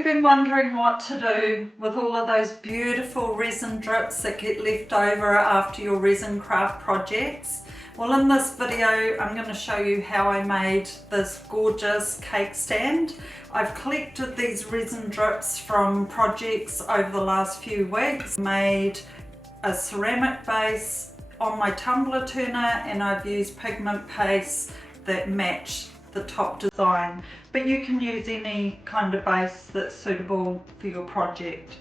you've been wondering what to do with all of those beautiful resin drips that get left over after your resin craft projects, well, in this video I'm going to show you how I made this gorgeous cake stand. I've collected these resin drips from projects over the last few weeks, made a ceramic base on my tumbler turner, and I've used pigment paste that match the top design, but you can use any kind of base that's suitable for your project.